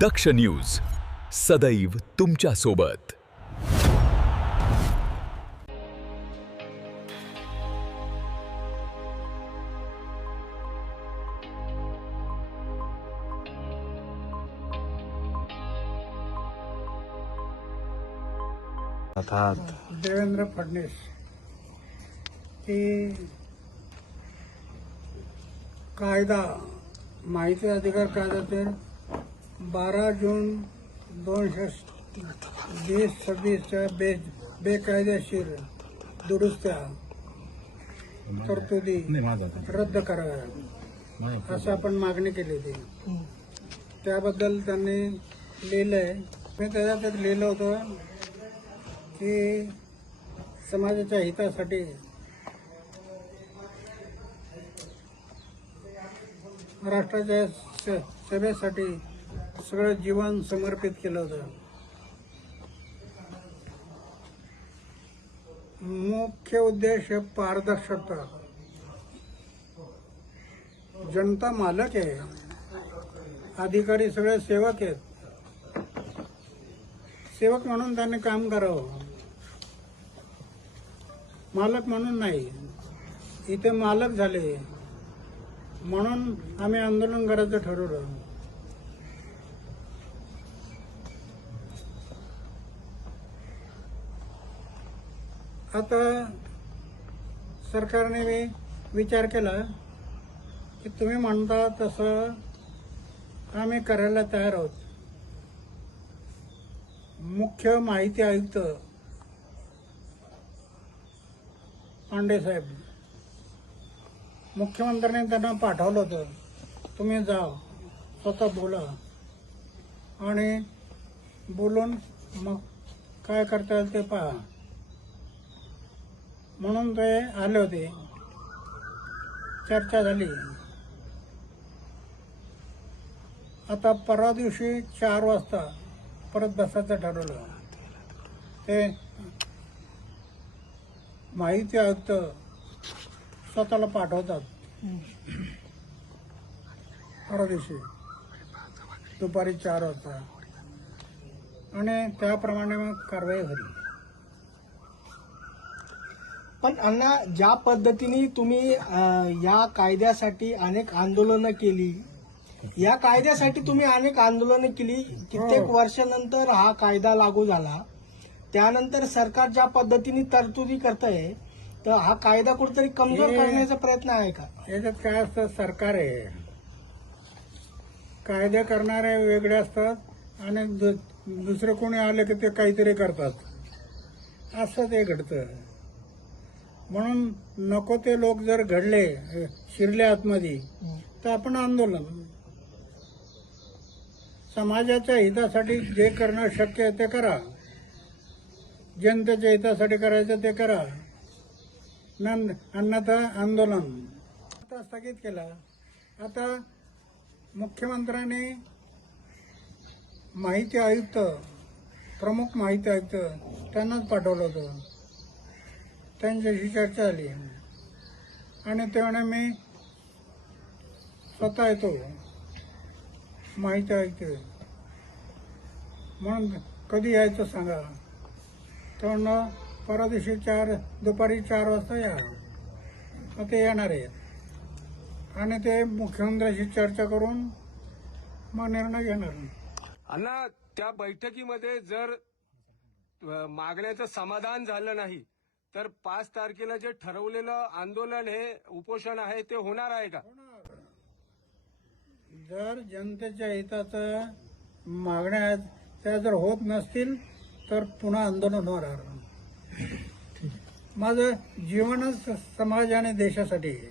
दक्ष news सदैव तुमच्या सोबत। देवेंद्र फडणवीस की कायदा माहिती अधिकार कायद्यातील 12 जून 2020-26च्या बेकायदेशीर दुरुस्त्या तरतुदी रद्द कराव्या असं आपण मागणी केली होती। त्याबद्दल त्यांनी लिहिलंय, मी त्याच्यात लिहिलं होतं की समाजाच्या हितासाठी राष्ट्राच्या सेवेसाठी सगळं जीवन समर्पित केलं होतं। मुख्य उद्देश पारदर्शकता। जनता मालक आहे, अधिकारी सगळे सेवक आहेत। सेवक म्हणून त्यांनी काम करावं, मालक म्हणून नाही। इथे मालक झाले म्हणून आम्ही आंदोलन करायचं ठरवलं। आता सरकारने विचार केला की तुम्ही म्हणता तसं आम्ही करायला तयार आहोत। मुख्य माहिती आयुक्त पांडे साहेब, मुख्यमंत्र्यांनी त्यांना पाठवलं होतं, तुम्ही जा स्वतः बोला आणि बोलून मग काय करता येईल ते पहा म्हणून ते आले होते। चर्चा झाली। आता परवा दिवशी 4 वाजता परत बसायचं ठरवलं। ते माहिती आयुक्त स्वतःला पाठवतात परवा दिवशी दुपारी 4 वाजता आणि त्याप्रमाणे मग कारवाई झाली। पण अण्णा, ज्या पद्धतीने तुम्ही या कायद्यासाठी अनेक आंदोलनं केली, या कायद्यासाठी तुम्ही अनेक आंदोलनं केली, कित्येक वर्षानंतर हा कायदा लागू झाला। त्यानंतर सरकार ज्या पद्धतीने तरतुदी करतंय, तर हा कायदा कुठेतरी कमजोर करण्याचा प्रयत्न आहे का? याच्यात काय असतं, सरकार आहे, कायदे करणारे वेगळे असतात आणि दुसरे कोणी आले की ते काहीतरी करतात, असं ते घडतं। म्हणून नको ते लोक जर घडले, शिरले आतमध्ये, तर आपण आंदोलन, समाजाच्या हितासाठी जे करणं शक्य आहे ते करा, जनतेच्या हितासाठी करायचं ते करा, अन्यथा आंदोलन। आता स्थगित केला। आता मुख्यमंत्र्यांनी माहिती आयुक्त, प्रमुख माहिती आयुक्त त्यांनाच पाठवलं होतं। त्यांच्याशी चर्चा झाली आणि ते म्हणे मी स्वतः येतो माहिती आयुक्त म्हणून, कधी यायचं सांगा। ते म्हणणं परवा दिवशी दुपारी 4 वाजता या। मग ते येणार आहेत आणि ते मुख्यमंत्र्यांशी चर्चा करून मग निर्णय घेणार। अण्णा, त्या बैठकीमध्ये जर मागण्याचं समाधान झालं नाही तर 5 तारखेला जे ठरवलेलं आंदोलन हे उपोषण आहे ते होणार आहे का? जर जनतेच्या हिताचं मागण्या आहेत त्या जर होत नसतील तर पुन्हा आंदोलन होणार। माझं जीवनच समाज आणि देशासाठी आहे।